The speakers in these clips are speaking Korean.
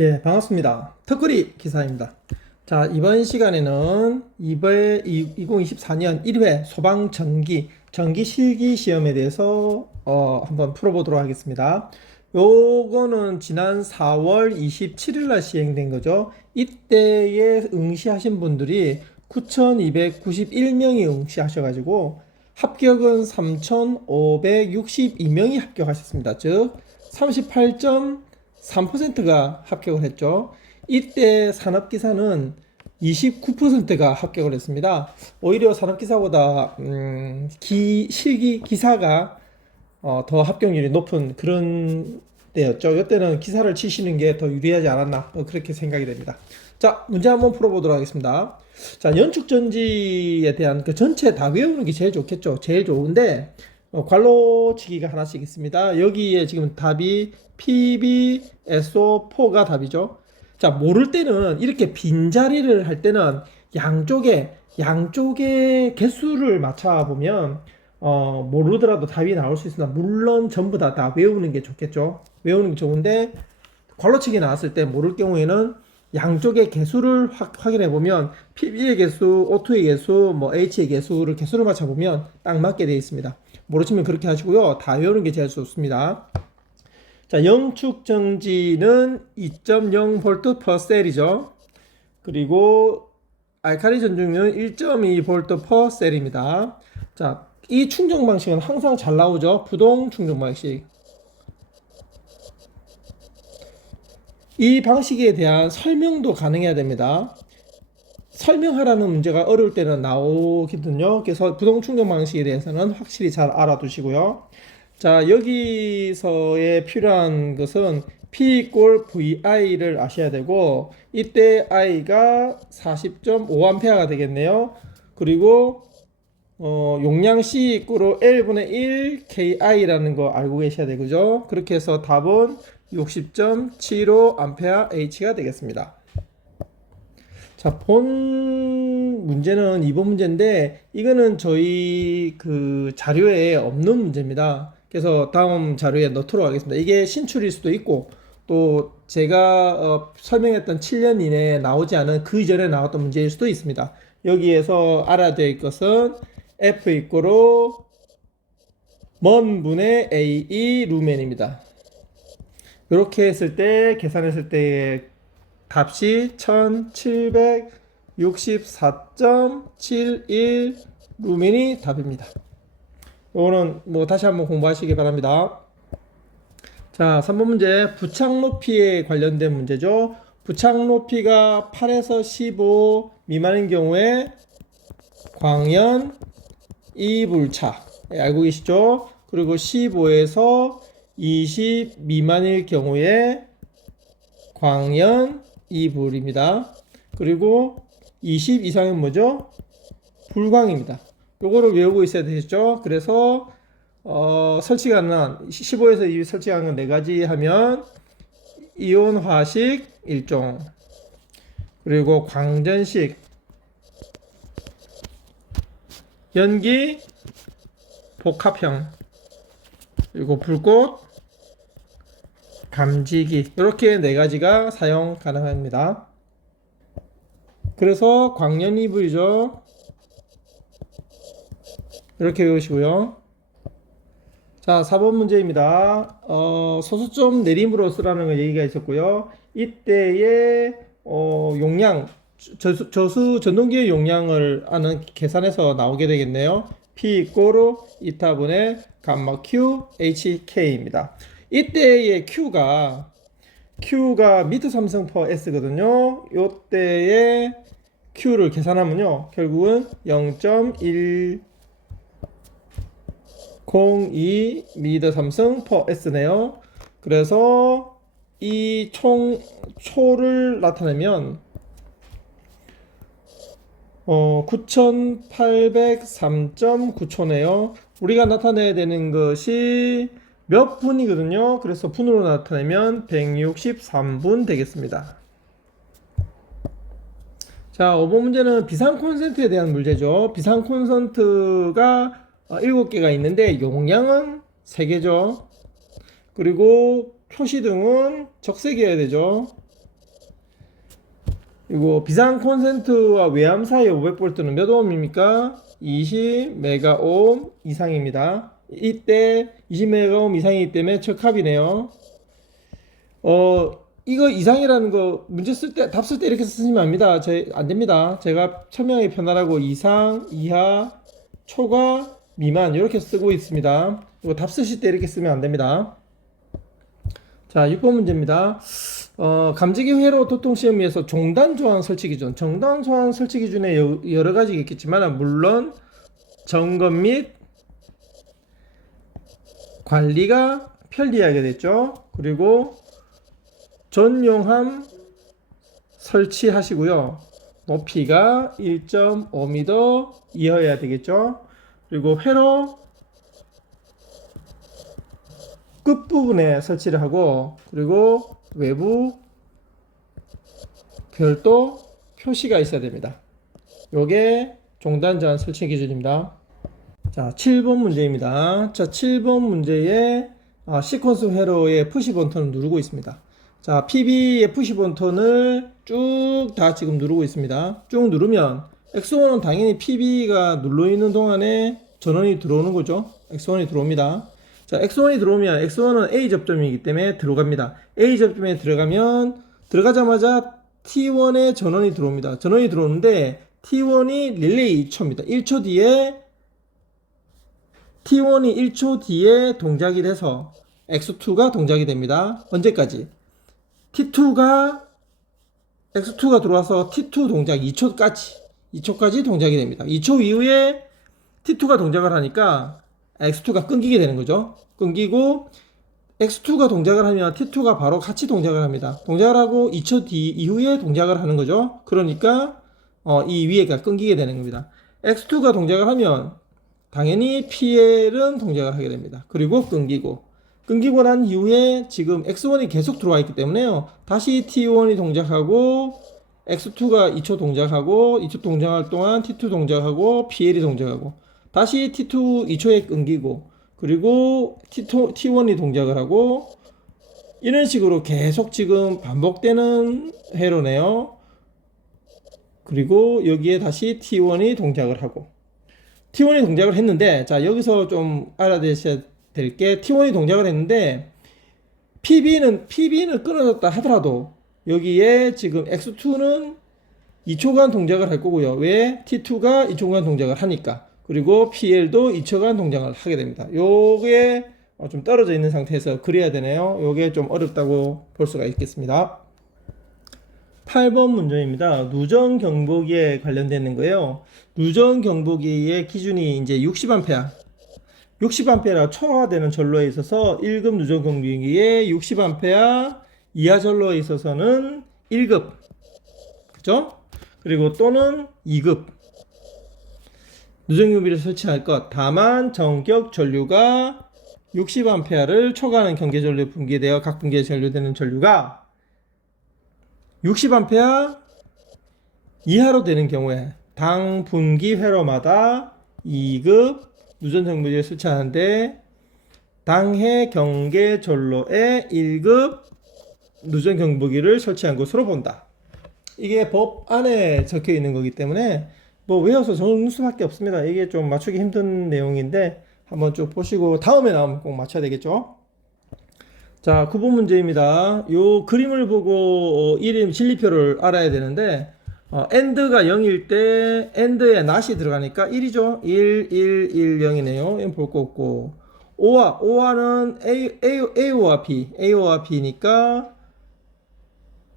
예, 반갑습니다. 턱걸이 기사입니다. 자, 이번 시간에는 2024년 1회 소방전기 전기 실기 시험에 대해서 한번 풀어보도록 하겠습니다. 요거는 지난 4월 27일 날 시행된 거죠. 이때에 응시하신 분들이 9,291명이 응시하셔가지고 합격은 3,562명이 합격하셨습니다. 즉 38.3%가 합격을 했죠. 이때 산업기사는 29%가 합격을 했습니다. 오히려 산업기사보다 실기 기사가 더 합격률이 높은 그런 때였죠. 이때는 기사를 치시는 게 더 유리하지 않았나 그렇게 생각이 됩니다. 자, 문제 한번 풀어보도록 하겠습니다. 자, 연축전지에 대한 그 전체 다 외우는 게 제일 좋겠죠. 제일 좋은데 괄호치기가 하나씩 있습니다. 여기에 지금 답이 PbSO4가 답이죠. 자, 모를 때는 이렇게 빈자리를 할 때는 양쪽에 개수를 맞춰 보면 모르더라도 답이 나올 수 있으나 물론 전부 다 외우는 게 좋겠죠. 외우는 게 좋은데 괄호치기 나왔을 때 모를 경우에는 양쪽의 개수를 확인해 보면 PB의 개수, O2의 개수, 뭐 H의 개수를 맞춰 보면 딱 맞게 되어 있습니다. 모르시면 그렇게 하시고요. 다 외우는 게 제일 좋습니다. 자, 영축정지는 2.0V per 셀이죠. 그리고 알칼리 전중률은 1.2V per 셀입니다. 자, 이 충전 방식은 항상 잘 나오죠. 부동 충전 방식. 이 방식에 대한 설명도 가능해야 됩니다. 설명하라는 문제가 어려울 때는 나오거든요. 그래서 부동 충전 방식에 대해서는 확실히 잘 알아두시고요. 자, 여기서의 필요한 것은 P 꼴 VI를 아셔야 되고, 이때 I가 40.5A가 되겠네요. 그리고 용량 C 이꼬로 L분의 1 KI라는 거 알고 계셔야 되죠. 그렇게 해서 답은 60.75Ah가 되겠습니다. 자, 본 문제는 2번 문제인데 이거는 저희 그 자료에 없는 문제입니다. 그래서 다음 자료에 넣도록 하겠습니다. 이게 신출일 수도 있고 또 제가 설명했던 7년 이내에 나오지 않은 그 이전에 나왔던 문제일 수도 있습니다. 여기에서 알아야 될 것은 F 이꼬로 먼 분의 AE 루멘입니다. 이렇게 했을 때 계산했을 때의 값이 1764.71 루멘이 답입니다. 이거는 뭐 다시 한번 공부하시기 바랍니다. 자, 3번 문제 부착 높이에 관련된 문제죠. 부착 높이가 8에서 15 미만인 경우에 광연 이불착 알고 계시죠? 그리고 15에서 20 미만일 경우에 광연 이불입니다. 그리고 20 이상은 뭐죠? 불광입니다. 요거를 외우고 있어야 되겠죠? 그래서 설치 가능한 15에서 20 설치 가능한 4가지 하면 이온화식 1종, 그리고 광전식, 연기 복합형, 그리고 불꽃 감지기, 이렇게 4가지가 사용 가능합니다. 그래서 광연 이불이죠. 이렇게 외우시고요. 자, 4번 문제입니다. 소수점 내림으로 쓰라는 얘기가 있었고요. 이때의 용량, 저수 전동기의 용량을 아는 계산해서 나오게 되겠네요. P 이꼬르 이타분의 감마 Q HK입니다. 이때의 Q가 미터 삼성 퍼 S거든요. 이때의 Q를 계산하면요, 결국은 0.102 미터 삼성 퍼 S네요. 그래서 이 초를 나타내면 9803.9초네요. 우리가 나타내야 되는 것이 몇 분이거든요. 그래서 분으로 나타내면 163분 되겠습니다. 자, 5번 문제는 비상 콘센트에 대한 문제죠. 비상 콘센트가 7개가 있는데 용량은 3개죠. 그리고 표시등은 적색이어야 되죠. 이거 비상 콘센트와 외암 사이의 500V는 몇 오음입니까? 20메가오hm 이상입니다. 이때 20메가오hm 이상이기 때문에 적합이네요. 이거 이상이라는 거 문제 쓸 때, 답 쓸 때 이렇게 쓰시면 압니다. 안 됩니다. 제가 설명하기 편하라고 이상, 이하, 초과, 미만 이렇게 쓰고 있습니다. 이거 답 쓰실 때 이렇게 쓰면 안 됩니다. 자, 6번 문제입니다. 감지기 회로 도통 시험에서 종단 조항 설치 기준. 종단 조항 설치 기준에 여러 가지가 있겠지만, 물론 점검 및 관리가 편리하게 됐죠. 그리고 전용함 설치하시고요. 높이가 1.5m 이하여야 되겠죠. 그리고 회로 끝부분에 설치를 하고, 그리고 외부 별도 표시가 있어야 됩니다. 요게 종단 제한 설치 기준입니다. 자, 7번 문제입니다. 자, 7번 문제에 시퀀스 회로의 푸시 버튼을 누르고 있습니다. 자, PB의 푸시 버튼을 쭉 다 지금 누르고 있습니다. 쭉 누르면 X1은 당연히 PB가 눌러 있는 동안에 전원이 들어오는 거죠. X1이 들어옵니다. 자, X1이 들어오면 X1은 A 접점이기 때문에 들어갑니다. A 접점에 들어가자마자 T1에 전원이 들어옵니다. 전원이 들어오는데 T1이 릴레이 2초입니다. 1초 뒤에 T1이 1초 뒤에 동작이 돼서 X2가 동작이 됩니다. 언제까지? X2가 들어와서 T2 동작 2초까지 동작이 됩니다. 2초 이후에 T2가 동작을 하니까 X2가 끊기게 되는 거죠. 끊기고 X2가 동작을 하면 T2가 바로 같이 동작을 합니다. 동작을 하고 2초 이후에 동작을 하는 거죠. 그러니까 이 위에가 끊기게 되는 겁니다. X2가 동작을 하면 당연히 PL은 동작을 하게 됩니다. 그리고 끊기고 난 이후에 지금 X1이 계속 들어와 있기 때문에요. 다시 T1이 동작하고 X2가 2초 동작하고 2초 동작할 동안 T2 동작하고 PL이 동작하고 다시 T2 2초에 끊기고 그리고 T1이 동작을 하고 이런 식으로 계속 지금 반복되는 회로네요. 그리고 여기에 다시 T1이 동작을 하고 T1이 동작을 했는데, 자, 여기서 좀 알아두셔야 될 게 T1이 동작을 했는데 PB는 끊어졌다 하더라도 여기에 지금 X2는 2초간 동작을 할 거고요. 왜? T2가 2초간 동작을 하니까. 그리고 PL도 2초간 동작을 하게 됩니다. 요게 좀 떨어져 있는 상태에서 그려야 되네요. 요게 좀 어렵다고 볼 수가 있겠습니다. 8번 문제입니다. 누전 경보기에 관련되는 거예요. 누전 경보기의 기준이 이제 60A. 60A가 초과되는 전로에 있어서 1급 누전 경보기에 60A 이하 전로에 있어서는 1급. 그죠? 그리고 또는 2급. 누전 경보기를 설치할 것. 다만 전격 전류가 60A를 초과하는 경계 전류에 분기되어 각 분기에 전류되는 전류가 60A 이하로 되는 경우에 당 분기 회로마다 2급 누전 경보기를 설치하는데 당해 경계 전로에 1급 누전 경보기를 설치한 것으로 본다. 이게 법 안에 적혀 있는 거기 때문에 뭐 외워서 적을 수밖에 없습니다. 이게 좀 맞추기 힘든 내용인데 한번 쭉 보시고 다음에 나오면 꼭 맞춰야 되겠죠. 자, 9번 문제입니다. 요 그림을 보고 이름 진리표를 알아야 되는데 AND가 0일 때 AND에 낫이 들어가니까 1이죠. 1, 1, 1, 0이네요. 이건 볼 거 없고 OR는 A오와 B니까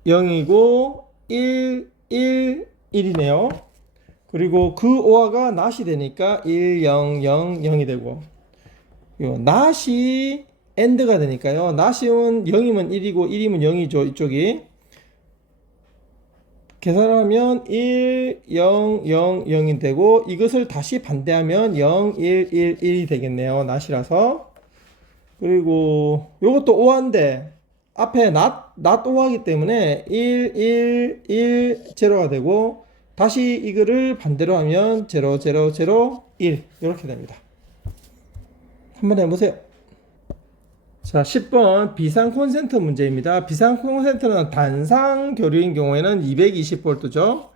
0이고 1, 1, 1이네요. 그리고 그 OR가 낫이 되니까 1, 0, 0, 0이 되고 요 낫이 AND가 되니까요. 낫이면 0이면 1이고 1이면 0이죠. 이쪽이. 계산하면 1, 0, 0, 0이 되고 이것을 다시 반대하면 0, 1, 1, 1이 되겠네요. 낫이라서. 그리고 이것도 오화인데 앞에 낫 오화이기 때문에 1, 1, 1, 0가 되고 다시 이거를 반대로 하면 0, 0, 0, 1 이렇게 됩니다. 한번 해보세요. 자, 10번 비상 콘센트 문제입니다. 비상 콘센트는 단상 교류인 경우에는 220V죠.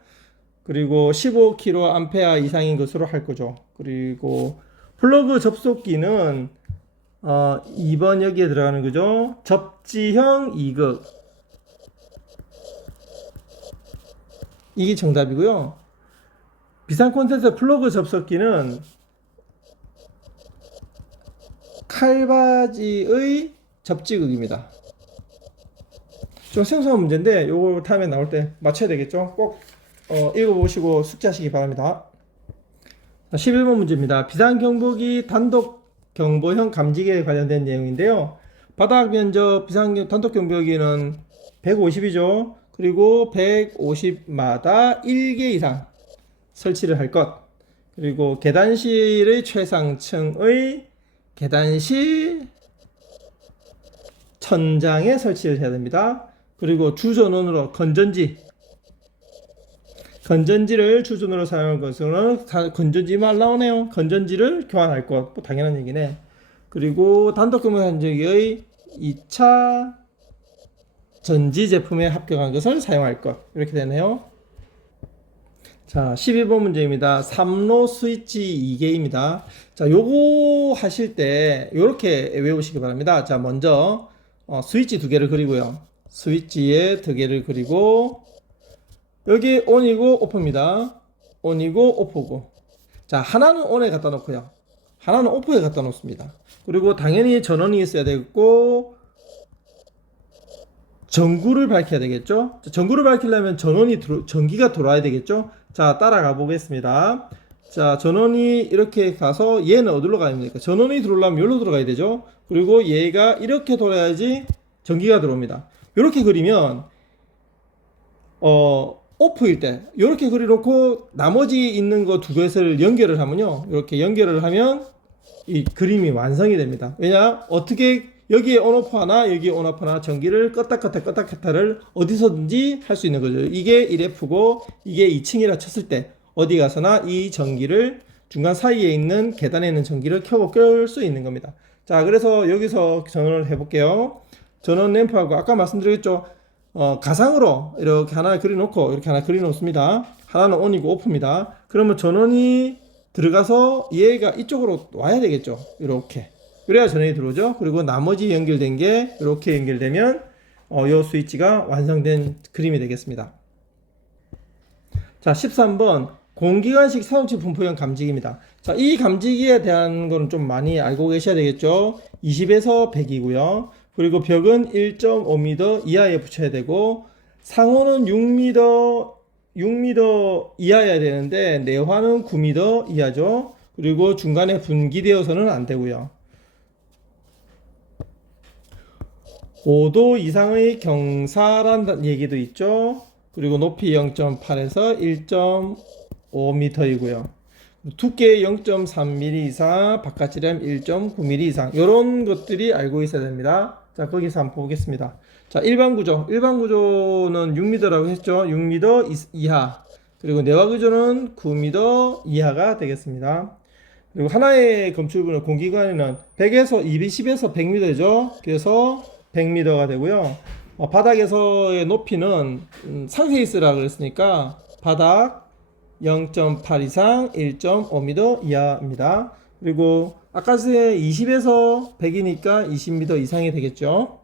그리고 15kA 이상인 것으로 할 거죠. 그리고 플러그 접속기는 2번 여기에 들어가는 거죠. 접지형 2극. 이게 정답이고요. 비상 콘센트 플러그 접속기는 칼바지의 접지극입니다. 좀 생소한 문제인데 요거 다음에 나올 때 맞춰야 되겠죠? 꼭 읽어보시고 숙지하시기 바랍니다. 11번 문제입니다. 비상경보기 단독경보형 감지기에 관련된 내용인데요. 바닥 면적 비상 단독경보기는 150이죠. 그리고 150마다 1개 이상 설치를 할 것. 그리고 계단실의 최상층의 계단실 천장에 설치를 해야 됩니다. 그리고 주전원으로 건전지를 주전으로 사용할 것은 건전지만 나오네요. 건전지를 교환할 것. 뭐 당연한 얘기네. 그리고 단독경보 한정기의 2차 전지 제품에 합격한 것을 사용할 것. 이렇게 되네요. 자, 12번 문제입니다. 3로 스위치 2개입니다. 자, 요거 하실 때 요렇게 외우시기 바랍니다. 자, 먼저 스위치 2개를 그리고요. 스위치에 2개를 그리고 여기 온이고 오프입니다. 온이고 오프고. 자, 하나는 온에 갖다 놓고요. 하나는 오프에 갖다 놓습니다. 그리고 당연히 전원이 있어야 되겠고 전구를 밝혀야 되겠죠. 전구를 밝히려면 전기가 돌아야 되겠죠. 자, 따라가 보겠습니다. 자, 전원이 이렇게 가서 얘는 어디로 가야 됩니까? 전원이 들어오려면 여기로 들어가야 되죠. 그리고 얘가 이렇게 돌아야지 전기가 들어옵니다. 이렇게 그리면 오프일 때 이렇게 그려놓고 나머지 있는 거 두 개를 연결을 하면요. 이렇게 연결을 하면 이 그림이 완성이 됩니다. 왜냐? 어떻게 여기에 온오프 하나, 여기에 온오프 하나 전기를 껐다 켰다를 어디서든지 할 수 있는 거죠. 이게 1F고 이게 2층이라 쳤을 때 어디 가서나 이 전기를 중간 사이에 있는 계단에 있는 전기를 켜고 끌 수 있는 겁니다. 자, 그래서 여기서 전원을 해볼게요. 전원 램프하고 아까 말씀드렸죠. 가상으로 이렇게 하나 그려놓고 이렇게 하나 그려놓습니다. 하나는 온이고 오프입니다. 그러면 전원이 들어가서 얘가 이쪽으로 와야 되겠죠. 이렇게. 그래야 전원이 들어오죠. 그리고 나머지 연결된 게 이렇게 연결되면 이 스위치가 완성된 그림이 되겠습니다. 자, 13번 공기관식 사운치 분포형 감지기입니다. 자, 이 감지기에 대한 거는 좀 많이 알고 계셔야 되겠죠. 20에서 100이고요. 그리고 벽은 1.5m 이하에 붙여야 되고 상호는 6m 이하여야 되는데 내화는 9m 이하죠. 그리고 중간에 분기되어서는 안 되고요. 5도 이상의 경사란 얘기도 있죠. 그리고 높이 0.8에서 1.5m이고요. 두께 0.3mm 이상, 바깥지름 1.9mm 이상. 이런 것들이 알고 있어야 됩니다. 자, 거기서 한번 보겠습니다. 자, 일반 구조는 6m라고 했죠. 6m 이하. 그리고 내화 구조는 9m 이하가 되겠습니다. 그리고 하나의 건축물은 공기관에는 120에서 100m죠. 그래서 100m가 되고요. 바닥에서의 높이는 상세 있으라 그랬으니까 바닥 0.8 이상 1.5m 이하입니다. 그리고 아까 전에 20에서 100이니까 20m 이상이 되겠죠.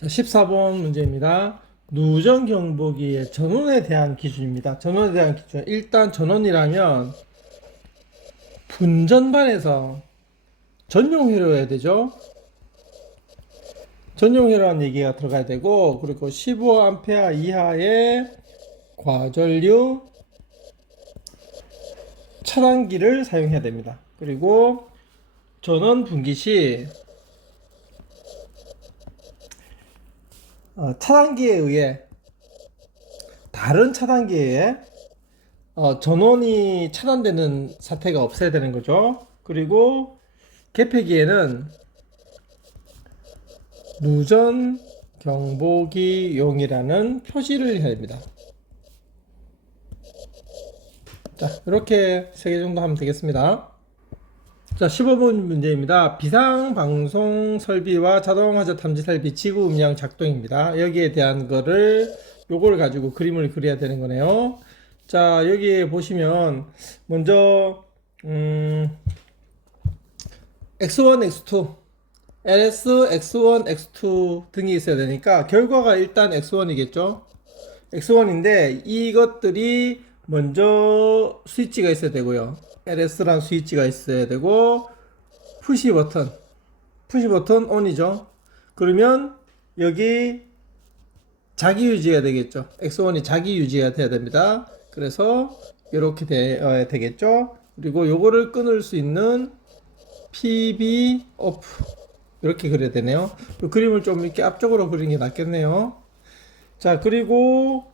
자, 14번 문제입니다. 누전 경보기의 전원에 대한 기준입니다. 전원에 대한 기준. 일단 전원이라면 분전반에서 전용회로여야 되죠. 전용회로라는 얘기가 들어가야 되고, 그리고 15A 이하의 과전류 차단기를 사용해야 됩니다. 그리고 전원 분기 시 차단기에 의해 다른 차단기에 의해 전원이 차단되는 사태가 없어야 되는 거죠. 그리고 개폐기에는 누전 경보기용이라는 표시를 해야 됩니다. 자, 이렇게 3개 정도 하면 되겠습니다. 자, 15번 문제입니다. 비상방송 설비와 자동화재 탐지 설비 지구 음량 작동입니다. 여기에 대한 요걸 가지고 그림을 그려야 되는 거네요. 자, 여기에 보시면, 먼저, X1, X2, LS, X1, X2 등이 있어야 되니까, 결과가 일단 X1이겠죠? X1인데, 이것들이 먼저 스위치가 있어야 되고요. LS란 스위치가 있어야 되고, 푸시 버튼 on이죠. 그러면 여기 자기 유지가 되겠죠. X1이 자기 유지가 돼야 됩니다. 그래서 이렇게 되어야 되겠죠. 그리고 요거를 끊을 수 있는 PB off 이렇게 그려야 되네요. 이 그림을 좀 이렇게 앞쪽으로 그리는 게 낫겠네요. 자, 그리고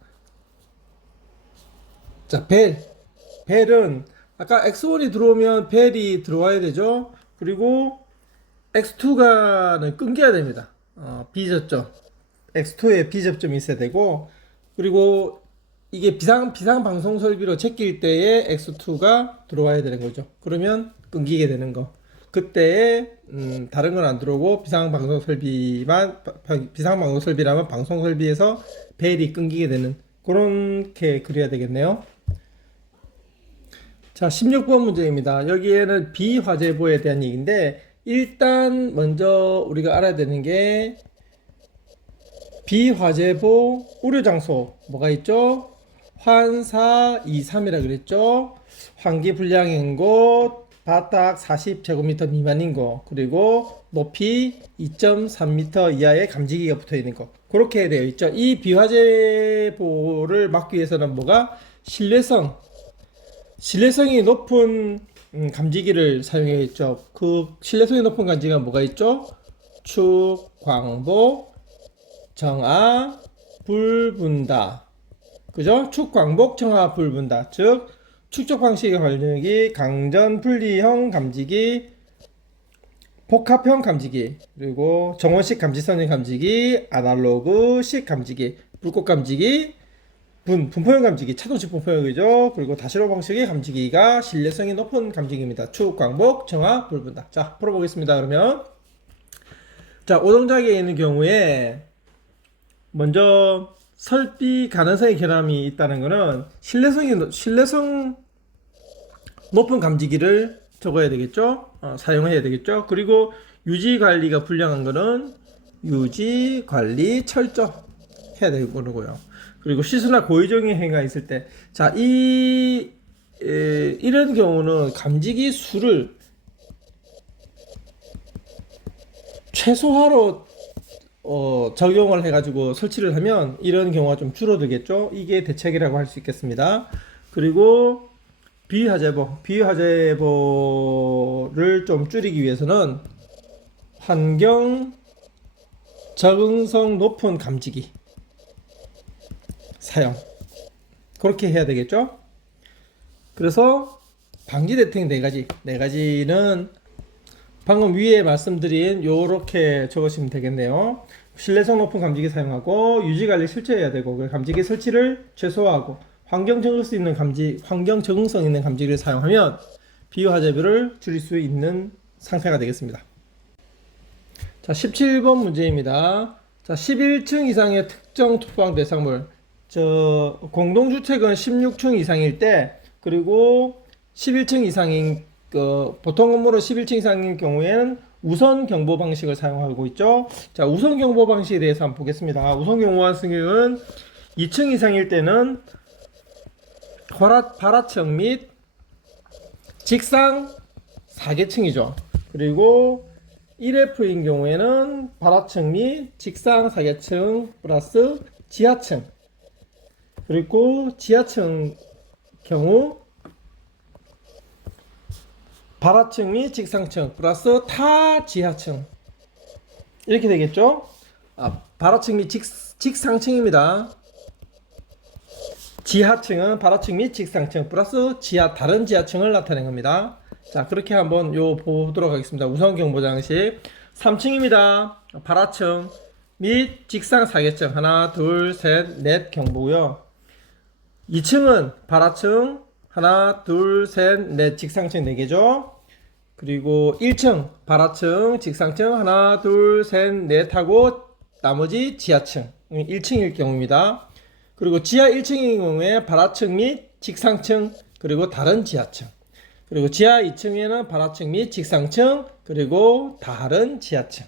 자, 벨은 아까 X1이 들어오면 벨이 들어와야 되죠. 그리고 X2가는 끊겨야 됩니다. 비접점. X2에 비접점이 있어야 되고, 그리고 이게 비상 방송 설비로 제낄 때에 X2가 들어와야 되는 거죠. 그러면 끊기게 되는 거. 그때에 다른 건 안 들어오고 비상 방송 설비라면 방송 설비에서 벨이 끊기게 되는 그렇게 그려야 되겠네요. 자, 16번 문제입니다. 여기에는 비화재보에 대한 얘기인데, 일단 먼저 우리가 알아야 되는 게 비화재보 우려장소 뭐가 있죠? 환4, 2, 3이라 그랬죠? 환기 불량인 곳, 바닥 40제곱미터 미만인 곳, 그리고 높이 2.3m 이하의 감지기가 붙어 있는 곳. 그렇게 되어 있죠. 이 비화재보를 막기 위해서는 뭐가? 신뢰성이 높은 감지기를 사용했죠. 그 신뢰성이 높은 감지기가 뭐가 있죠? 축, 광복, 정화, 불분다. 그죠? 축, 광복, 정화, 불분다. 즉, 축적 방식의 관련이 강전 분리형 감지기, 복합형 감지기, 그리고 정원식 감지선의 감지기, 아날로그식 감지기, 불꽃 감지기, 분포형 감지기, 차동식 분포형이죠. 그리고 다시로 방식의 감지기가 신뢰성이 높은 감지기입니다. 축, 광복, 정화, 불분다. 자, 풀어보겠습니다. 그러면 자, 오동작에 있는 경우에 먼저 설비 가능성의 결함이 있다는 것은 신뢰성 높은 감지기를 적어야 되겠죠. 사용해야 되겠죠. 그리고 유지 관리가 불량한 것은 유지 관리 철저해야 되는 거고요. 그리고 시수나 고의적인 행위가 있을 때, 자, 이런 경우는 감지기 수를 최소화로 적용을 해가지고 설치를 하면 이런 경우가 좀 줄어들겠죠. 이게 대책이라고 할 수 있겠습니다. 그리고 비화재보를 좀 줄이기 위해서는 환경 적응성 높은 감지기 사용, 그렇게 해야 되겠죠. 그래서 방지 대책 네 가지는 방금 위에 말씀드린 요렇게 적으시면 되겠네요. 신뢰성 높은 감지기 사용하고 유지관리 실제해야 되고, 감지기 설치를 최소화하고 환경 적응성 있는 감지기를 사용하면 비화재비를 줄일 수 있는 상태가 되겠습니다. 자, 17번 문제입니다. 자, 11층 이상의 특정 투방 대상물, 공동주택은 16층 이상일 때, 그리고 11층 이상인 보통 건물은 11층 이상인 경우에는 우선 경보 방식을 사용하고 있죠. 자, 우선 경보 방식에 대해서 한번 보겠습니다. 우선 경보 방식은 2층 이상일 때는 발화층 및 직상 4계층이죠. 그리고 1F인 경우에는 발화층 및 직상 4계층 플러스 지하층, 그리고 지하층 경우 발화층 및 직상층 플러스 타 지하층, 이렇게 되겠죠. 발화층 및 직상층입니다. 지하층은 발화층 및 직상층 플러스 다른 지하층을 나타낸 겁니다. 자, 그렇게 한번 보도록 하겠습니다. 우선 경보 장식 3층입니다. 발화층 및 직상 4계층 하나, 둘, 셋, 넷 경보고요. 2층은 발화층 하나, 둘, 셋, 넷, 직상층 4개죠. 그리고 1층, 발하층, 직상층 하나, 둘, 셋, 넷 하고 나머지 지하층 1층일 경우입니다. 그리고 지하 1층인 경우에 발하층 및 직상층 그리고 다른 지하층, 그리고 지하 2층에는 발하층 및 직상층 그리고 다른 지하층.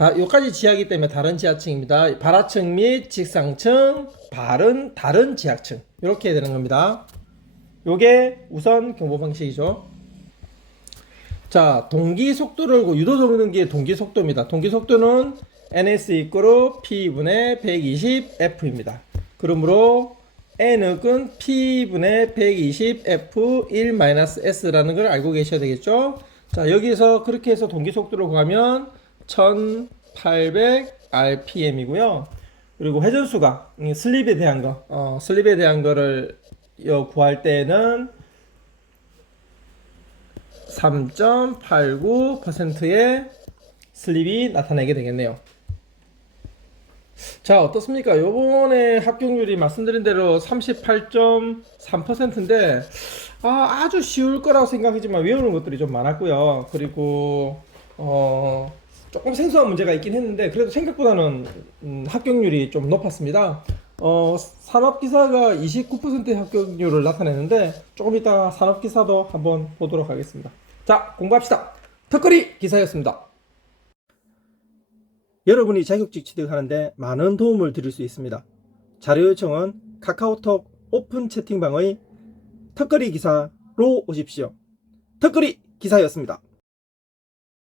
여기까지 지하이기 때문에 다른 지하층입니다. 발하층 및 직상층, 다른 지하층 이렇게 되는 겁니다. 요게 우선 경보 방식이죠. 자, 동기 속도를 유도 적는 게 동기 속도입니다. 동기 속도는 ns 이꼬르 p분의 120f입니다. 그러므로 n은 p분의 120f1-s라는 걸 알고 계셔야 되겠죠. 자, 여기서 그렇게 해서 동기 속도를 구하면 1800rpm이고요. 그리고 회전수가 슬립에 대한 거를 구할 때는 3.89%의 슬립이 나타나게 되겠네요. 자, 어떻습니까? 요번에 합격률이 말씀드린 대로 38.3%인데 아주 쉬울 거라고 생각하지만 외우는 것들이 좀 많았고요. 그리고 조금 생소한 문제가 있긴 했는데 그래도 생각보다는 합격률이 좀 높았습니다. 산업기사가 29%의 합격률을 나타내는데 조금 이따 산업기사도 한번 보도록 하겠습니다. 자, 공부합시다. 턱걸이 기사였습니다. 여러분이 자격증 취득하는데 많은 도움을 드릴 수 있습니다. 자료 요청은 카카오톡 오픈 채팅방의 턱걸이 기사로 오십시오. 턱걸이 기사였습니다.